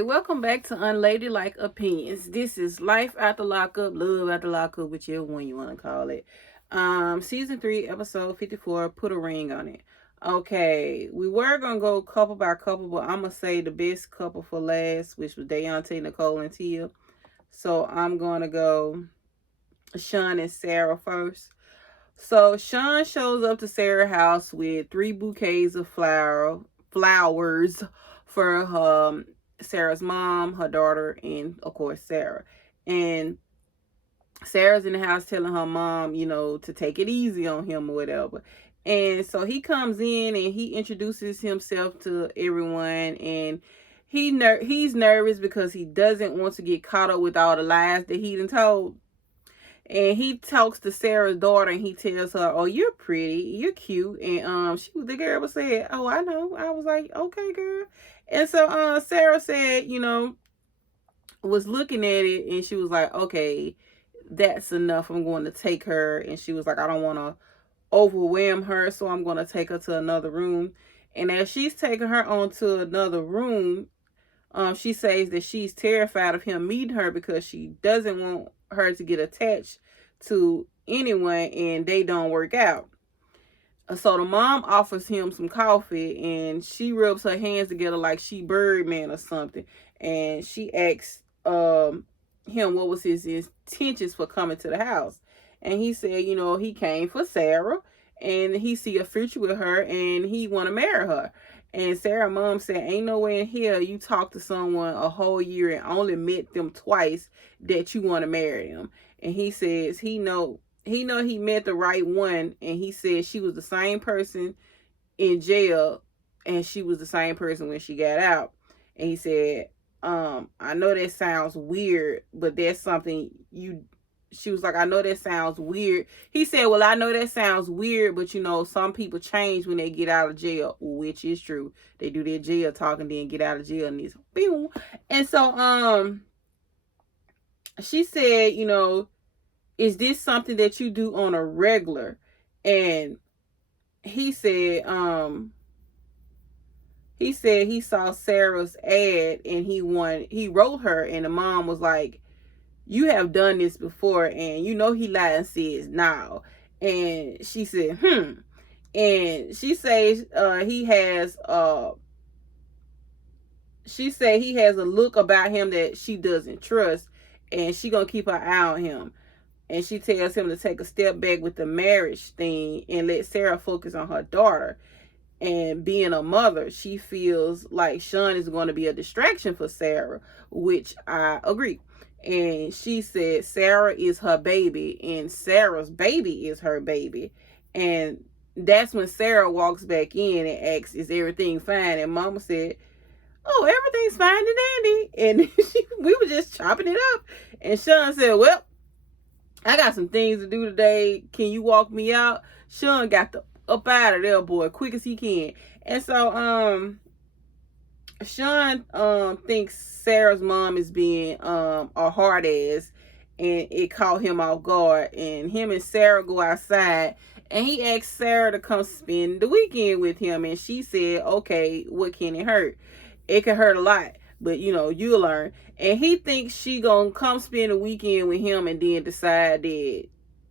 right, welcome back to Unladylike Opinions. This is Life After Lockup, Love After Lockup, whichever one you want to call it. Season 3, episode 54, Put a Ring on It. Okay, we were going to go couple by couple, but I'm going to say the best couple for last, which was Deontay, Nicole, and Tia. So I'm going to go Sean and Sarah first. So Sean shows up to Sarah's house with 3 bouquets of flowers for Sarah's mom, her daughter, and of course Sarah. And Sarah's in the house telling her mom, to take it easy on him or whatever. And so he comes in and he introduces himself to everyone, and he's nervous because he doesn't want to get caught up with all the lies that he done told. And he talks to Sarah's daughter and he tells her, "Oh, you're pretty, you're cute." And the girl was saying, "Oh, I know." I was like, "Okay, girl." And so Sarah said, was looking at it and she was like, "Okay, that's enough. I'm going to take her." And she was like, "I don't want to overwhelm her, so I'm going to take her to another room." And as she's taking her on to another room, she says that she's terrified of him meeting her because she doesn't want her to get attached to anyone and they don't work out. So the mom offers him some coffee and she rubs her hands together like she Birdman or something. And she asks him what was his intentions for coming to the house. And he said, he came for Sarah and he see a future with her and he want to marry her. And Sarah's mom said, "Ain't no way in hell you talk to someone a whole year and only met them twice that you want to marry them." And he says he met the right one, and he said she was the same person in jail and she was the same person when she got out. And he said, "I know that sounds weird, but that's something you..." She was like, "I know that sounds weird." He said, "Well, I know that sounds weird, but some people change when they get out of jail," which is true. They do their jail talk and then get out of jail and it's boom. And so she said, "Is this something that you do on a regular?" And he said he saw Sarah's ad and he wrote her, and the mom was like, "You have done this before," and he lied and says now. And she said, and she says he has a look about him that she doesn't trust, and she gonna keep her eye on him. And she tells him to take a step back with the marriage thing and let Sarah focus on her daughter. And being a mother, she feels like Sean is going to be a distraction for Sarah, which I agree. And she said Sarah is her baby and Sarah's baby is her baby. And that's when Sarah walks back in and asks, "Is everything fine?" And Mama said, "Oh, everything's fine and dandy." And we were just chopping it up. And Sean said, "Well, I got some things to do today. Can you walk me out?" Sean got the up out of there, boy, quick as he can. And so Sean thinks Sarah's mom is being a hard ass, and it caught him off guard. And him and Sarah go outside and he asked Sarah to come spend the weekend with him, and she said, "Okay, what can it hurt? It can hurt a lot, but you'll learn." And he thinks she gonna come spend the weekend with him and then decide that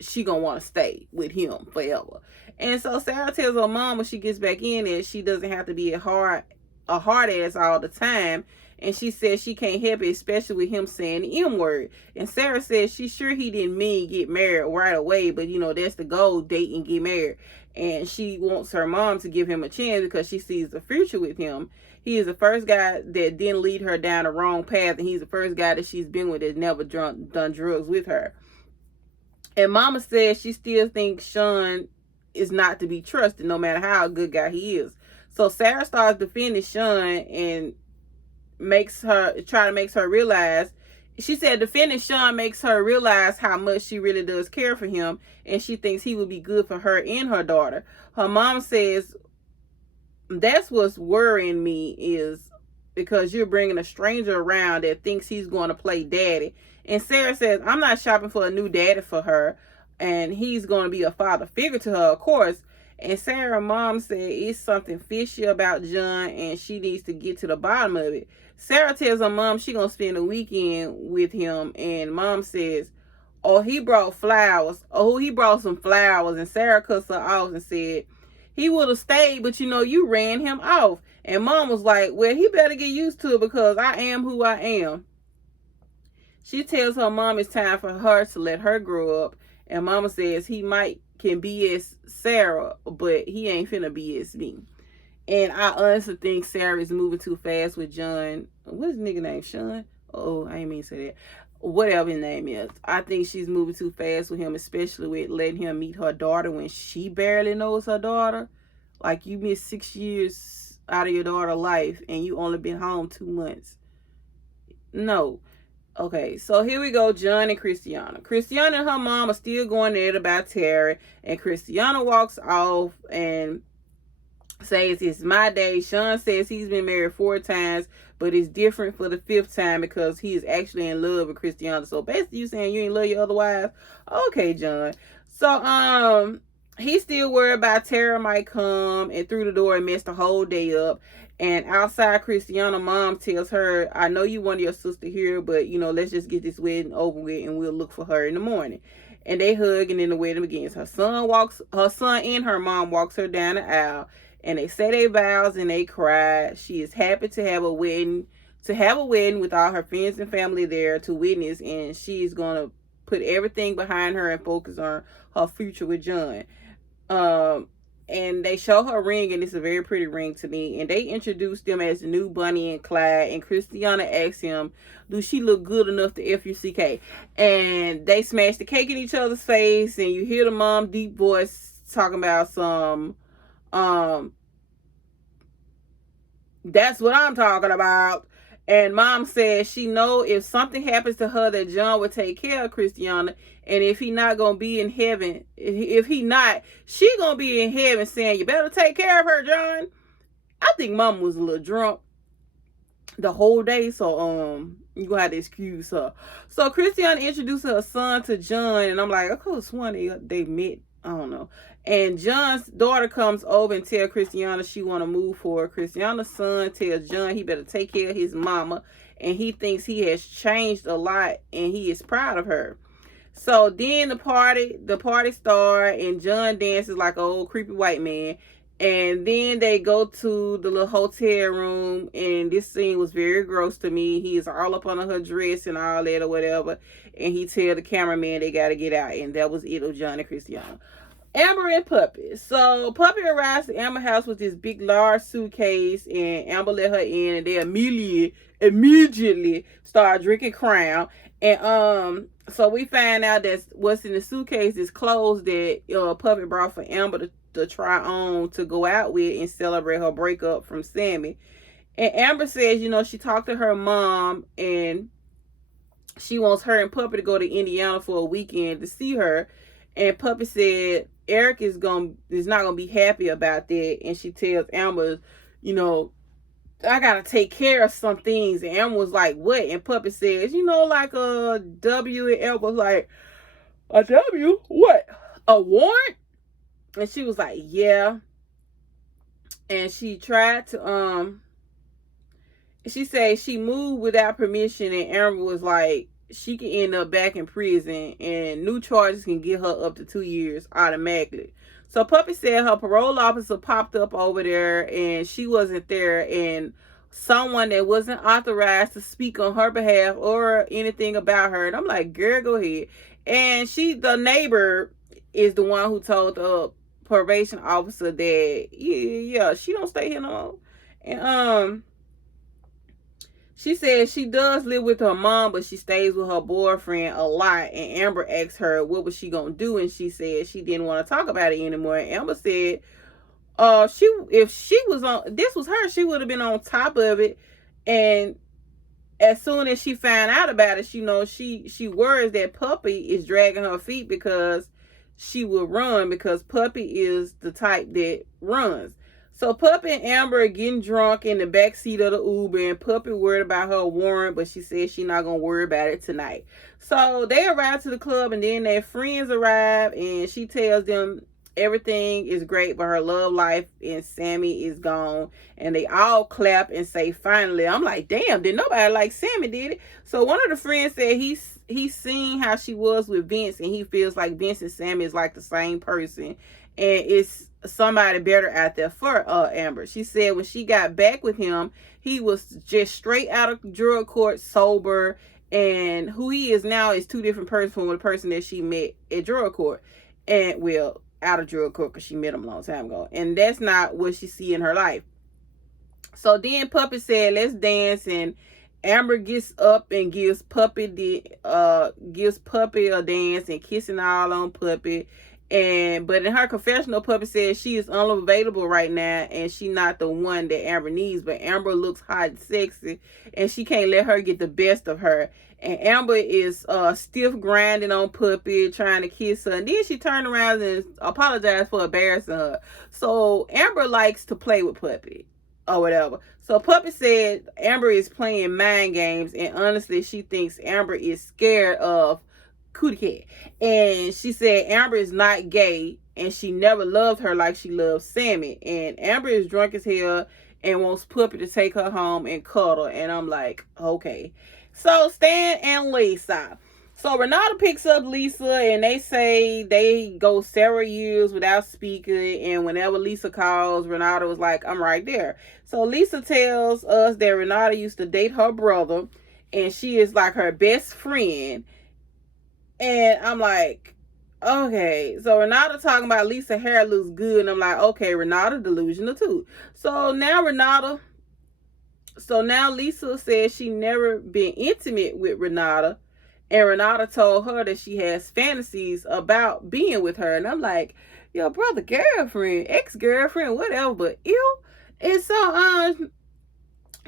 she gonna want to stay with him forever. And so Sarah tells her mom when she gets back in that she doesn't have to be a hard ass all the time. And she says she can't help it, especially with him saying the M word. And Sarah says she's sure he didn't mean get married right away, but that's the goal, date and get married. And she wants her mom to give him a chance because she sees the future with him. He is the first guy that didn't lead her down the wrong path, and he's the first guy that she's been with that never done drugs with her. And Mama says she still thinks Sean is not to be trusted, no matter how good guy he is. So Sarah starts defending Sean and makes her realize. She said defending Sean makes her realize how much she really does care for him, and she thinks he would be good for her and her daughter. Her mom says, "That's what's worrying me, is because you're bringing a stranger around that thinks he's going to play daddy." And Sarah says, "I'm not shopping for a new daddy for her, and he's going to be a father figure to her, of course." And Sarah's mom said it's something fishy about John and she needs to get to the bottom of it. Sarah tells her mom she gonna spend the weekend with him, and mom says, oh, he brought flowers. Oh, he brought some flowers. And Sarah cuts her off and said, he would have stayed, but you ran him off. And mom was like, well, he better get used to it because I am who I am. She tells her mom it's time for her to let her grow up. And mama says he can BS Sarah, but he ain't finna BS me. And I honestly think Sarah is moving too fast with John. What's his nigga name? Sean? Oh, I ain't mean to say that. Whatever his name is. I think she's moving too fast with him, especially with letting him meet her daughter when she barely knows her daughter. Like, you missed 6 years out of your daughter's life and you only been home 2 months. No. Okay, so here we go, John and Christiana. Christiana and her mom are still going at it about Terry, and Christiana walks off and says it's my day. Sean says he's been married 4 times, but it's different for the 5th time because he is actually in love with Christiana. So basically you saying you ain't love your other wives? Okay, John. So he's still worried about Tara might come and through the door and mess the whole day up. And outside, Christiana mom tells her, I know you wanted your sister here, but let's just get this wedding over with and we'll look for her in the morning. And they hug and then the wedding begins. Her son and her mom walks her down the aisle and they say their vows and they cry. She is happy to have a wedding with all her friends and family there to witness, and she is gonna put everything behind her and focus on her future with John. And they show her ring, and it's a very pretty ring to me. And they introduce them as the new Bonnie and Clyde. And Christiana asks him, do she look good enough to F-U-C-K? And they smash the cake in each other's face. And you hear the mom deep voice talking about some, that's what I'm talking about. And mom says she know if something happens to her that John would take care of Christiana. And if he not going to be in heaven, if he not, she going to be in heaven saying, you better take care of her, John. I think mom was a little drunk the whole day. So, you going to have to excuse her. So Christiana introduced her son to John. And I'm like, of course, one they met. I don't know. And John's daughter comes over and tells Christiana she want to move for her. Christiana's son tells John he better take care of his mama. And he thinks he has changed a lot and he is proud of her. So then the party starts and John dances like an old creepy white man. And then they go to the little hotel room, and this scene was very gross to me. He is all up under her dress and all that or whatever. And he tell the cameraman they got to get out. And that was it of John and Christiana. Amber and Puppy. So Puppy arrives at Amber's house with this big, large suitcase, and Amber let her in, and they immediately start drinking Crown. And so we find out that what's in the suitcase is clothes that Puppy brought for Amber to try on to go out with and celebrate her breakup from Sammy. And Amber says, she talked to her mom and she wants her and Puppy to go to Indiana for a weekend to see her. And Puppy said Eric is not gonna be happy about that. And she tells Amber, I gotta take care of some things. And Amber was like, what? And Puppy says, like a W. And Amber was like, a W? What? A warrant? And she was like, yeah. And she tried to, she said she moved without permission. And Amber was like, she can end up back in prison and new charges can get her up to 2 years automatically. So Puppy said her parole officer popped up over there and she wasn't there, and someone that wasn't authorized to speak on her behalf or anything about her. And I'm like, girl, go ahead. And the neighbor is the one who told the probation officer that, yeah, she don't stay here no more. And she says she does live with her mom, but she stays with her boyfriend a lot. And Amber asked her what was she gonna do, and she said she didn't want to talk about it anymore. And Amber said, if she was on, this was her, she would have been on top of it. And as soon as she found out about it, she worries that Puppy is dragging her feet because she will run, because Puppy is the type that runs. So Puppy and Amber are getting drunk in the backseat of the Uber, and Puppy worried about her warrant, but she said she's not going to worry about it tonight. So they arrive to the club, and then their friends arrive, and she tells them everything is great, but her love life and Sammy is gone. And they all clap and say, finally. I'm like, damn, did nobody like Sammy, did it? So one of the friends said he's seen how she was with Vince, and he feels like Vince and Sammy is like the same person, and it's somebody better out there for Amber. She said when she got back with him, he was just straight out of drug court, sober, and who he is now is two different persons from the person that she met at drug court. And well, out of drug court, because she met him a long time ago, and that's not what she see in her life. So then Puppy said, let's dance, and Amber gets up and gives Puppy a dance and kissing all on Puppy. But in her confessional, Puppy says she is unavailable right now and she not the one that Amber needs. But Amber looks hot and sexy, and she can't let her get the best of her. And Amber is stiff grinding on Puppy, trying to kiss her. And then she turned around and apologized for embarrassing her. So Amber likes to play with Puppy or whatever. So Puppy said Amber is playing mind games, and honestly, she thinks Amber is scared of Cootie Cat. And she said Amber is not gay, and she never loved her like she loves Sammy. And Amber is drunk as hell and wants Puppy to take her home and cuddle. And I'm like, okay. So Stan and Lisa. So Renata picks up Lisa, and they say they go several years without speaking, and whenever Lisa calls, Renata was like, I'm right there. So Lisa tells us that Renata used to date her brother, and she is like her best friend. And I'm like, okay. So Renata talking about Lisa hair looks good, and I'm like, okay, Renata delusional too. So now Lisa says she never been intimate with Renata, and Renata told her that she has fantasies about being with her. And I'm like, your brother girlfriend, ex-girlfriend, whatever, but ew. And so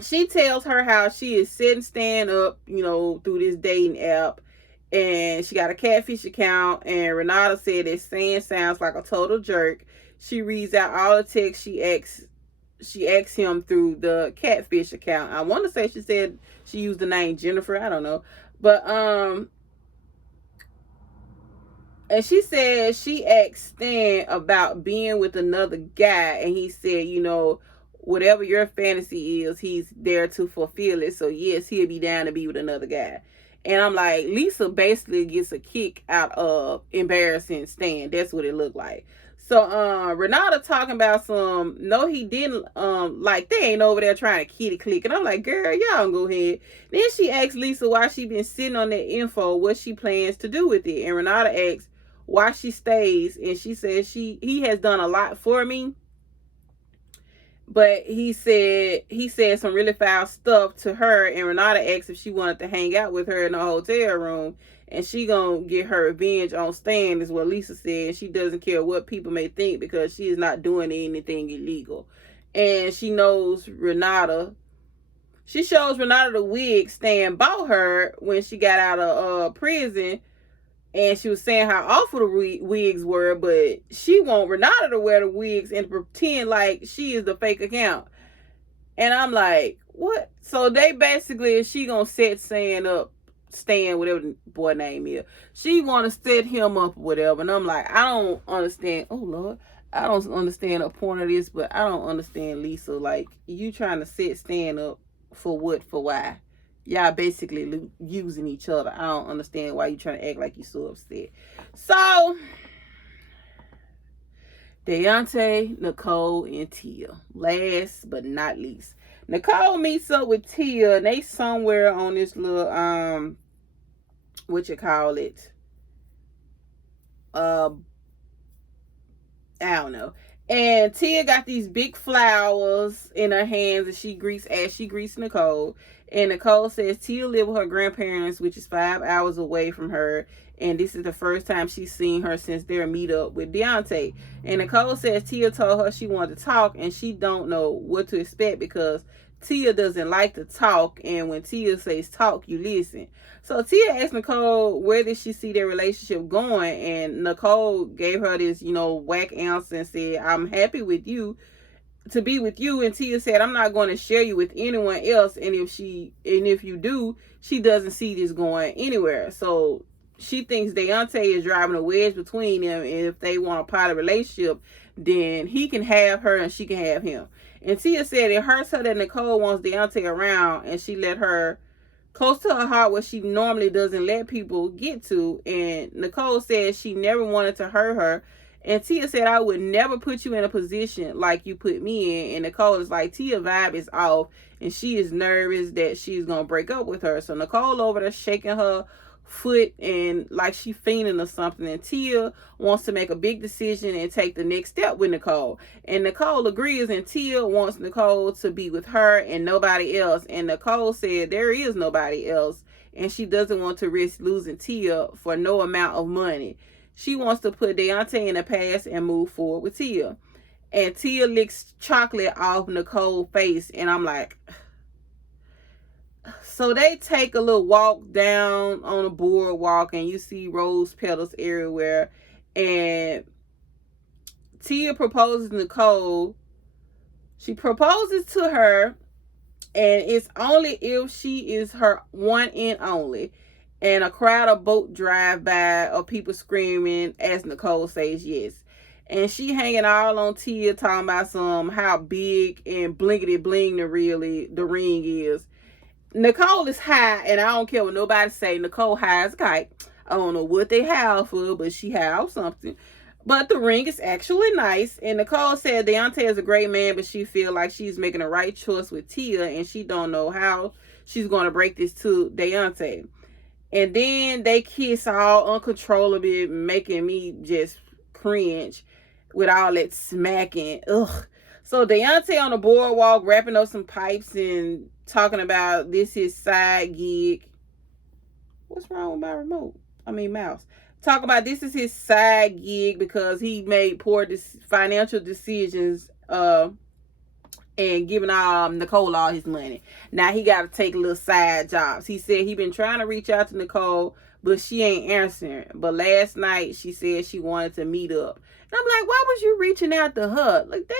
she tells her how she is setting Stan up, through this dating app. And she got a catfish account. And Renata said that Stan sounds like a total jerk. She reads out all the texts she asks him through the catfish account. I want to say she said she used the name Jennifer. I don't know. But, and she said she asked Stan about being with another guy. And he said, whatever your fantasy is, he's there to fulfill it. So, yes, he'll be down to be with another guy. And I'm like, Lisa basically gets a kick out of embarrassing Stan. That's what it looked like. So Renata talking about no, he didn't, like they ain't over there trying to kitty click. And I'm like, girl, y'all go ahead. Then she asks Lisa why she been sitting on that info, what she plans to do with it. And Renata asks why she stays, and she says he has done a lot for me. But he said some really foul stuff to her, and Renata asked if she wanted to hang out with her in the hotel room, and she gonna get her revenge on Stan, is what Lisa said. She doesn't care what people may think because she is not doing anything illegal. And she knows Renata. She shows Renata the wig Stan bought her when she got out of prison. And she was saying how awful the wigs were, but she want Renata to wear the wigs and pretend like she is the fake account. And I'm like, what? So they basically, she gonna set Stan up, whatever the boy name is. She want to set him up or whatever. And I'm like, I don't understand. Oh, Lord. I don't understand the point of this, but I don't understand Lisa. Like, you trying to set Stan up for what, for why? Y'all basically using each other. I don't understand why you trying to act like you so upset. So, Deontay, Nicole, and Tia. Last but not least. Nicole meets up with Tia, and they somewhere on this little, I don't know. And Tia got these big flowers in her hands, and she greets Nicole. And Nicole says Tia lives with her grandparents, which is 5 hours away from her. And this is the first time she's seen her since their meetup with Deontay. And Nicole says Tia told her she wanted to talk, and she don't know what to expect because Tia doesn't like to talk. And when Tia says talk, you listen. So Tia asked Nicole where did she see their relationship going. And Nicole gave her this, whack answer and said, I'm happy with you. To be with you. And Tia said, I'm not going to share you with anyone else. And if you do, she doesn't see this going anywhere. So she thinks Deontay is driving a wedge between them, and if they want a part of relationship, then he can have her and she can have him. And Tia said it hurts her that Nicole wants Deontay around, and she let her close to her heart what she normally doesn't let people get to. And Nicole said she never wanted to hurt her. And Tia said, I would never put you in a position like you put me in. And Nicole is like, Tia vibe is off, and she is nervous that she's going to break up with her. So Nicole over there shaking her foot and like she fiending or something. And Tia wants to make a big decision and take the next step with Nicole. And Nicole agrees, and Tia wants Nicole to be with her and nobody else. And Nicole said there is nobody else, and she doesn't want to risk losing Tia for no amount of money. She wants to put Deontay in the past and move forward with Tia. And Tia licks chocolate off Nicole's face, and I'm like, so they take a little walk down on a boardwalk, and you see rose petals everywhere. And Tia proposes to Nicole. She proposes to her, and it's only if she is her one and only. And a crowd of boat drive by of people screaming as Nicole says yes. And she hanging all on Tia, talking about how big and blinkety bling the ring is. Nicole is high, and I don't care what nobody say. Nicole high as a kite. I don't know what they have for, but she have something. But the ring is actually nice. And Nicole said Deontay is a great man, but she feel like she's making the right choice with Tia, and she don't know how she's going to break this to Deontay. And then they kiss all uncontrollably, making me just cringe with all that smacking. Ugh. So Deontay on the boardwalk wrapping up some pipes and talking about this his side gig. What's wrong with my remote? Mouse. Talk about this is his side gig because he made poor financial decisions and giving Nicole all his money. Now he got to take little side jobs. He said he been trying to reach out to Nicole, but she ain't answering. But last night she said she wanted to meet up. And I'm like, why was you reaching out to her? Like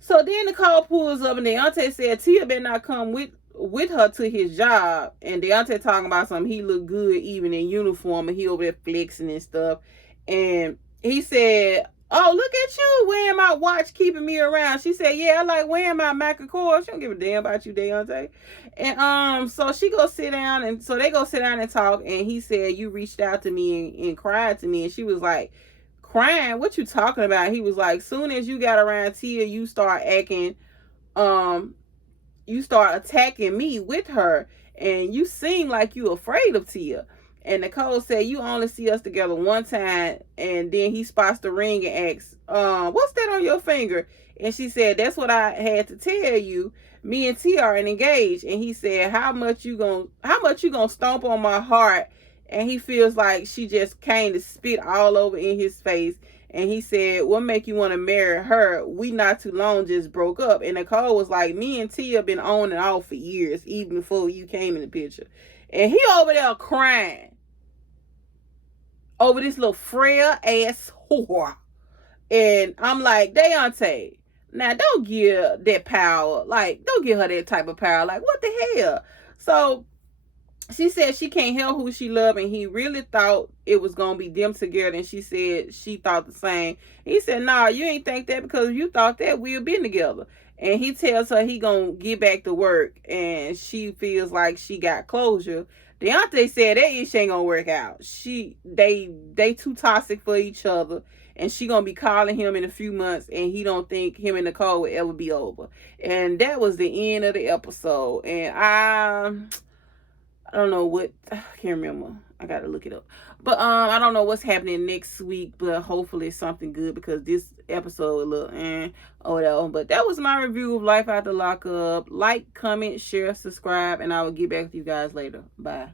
So then Nicole pulls up, and Deontay said Tia better not come with her to his job. And Deontay talking about something. He looked good even in uniform, and he over there flexing and stuff. And he said, oh, look at you wearing my watch, keeping me around. She said, yeah, I like wearing my Michael Kors. She don't give a damn about you, Deontay. And so she go sit down, and so they go sit down and talk. And he said, you reached out to me and cried to me. And she was like, crying? What you talking about? He was like, soon as you got around Tia, you start acting, you start attacking me with her, and you seem like you afraid of Tia. And Nicole said, you only see us together one time. And then he spots the ring and asks, what's that on your finger? And she said, that's what I had to tell you. Me and Tia are engaged. And he said, how much you gonna stomp on my heart? And he feels like she just came to spit all over in his face. And he said, what make you want to marry her? We not too long just broke up. And Nicole was like, me and Tia been on and off for years, even before you came in the picture. And he over there crying over this little frail ass whore. And I'm like, Deontay, now don't give that power. Like, don't give her that type of power. Like, what the hell? So she said she can't help who she loved, and he really thought it was going to be them together, and she said she thought the same. He said, nah, you ain't think that because you thought that we'll be together. And he tells her he going to get back to work, and she feels like she got closure. Deontay said that ish ain't going to work out. They too toxic for each other, and she going to be calling him in a few months, and he don't think him and Nicole will ever be over. And that was the end of the episode. And I don't know what, I can't remember. I gotta look it up. But I don't know what's happening next week, but hopefully it's something good because this episode a little or whatever. But that was my review of Life After Lockup. Like, comment, share, subscribe, and I will get back with you guys later. Bye.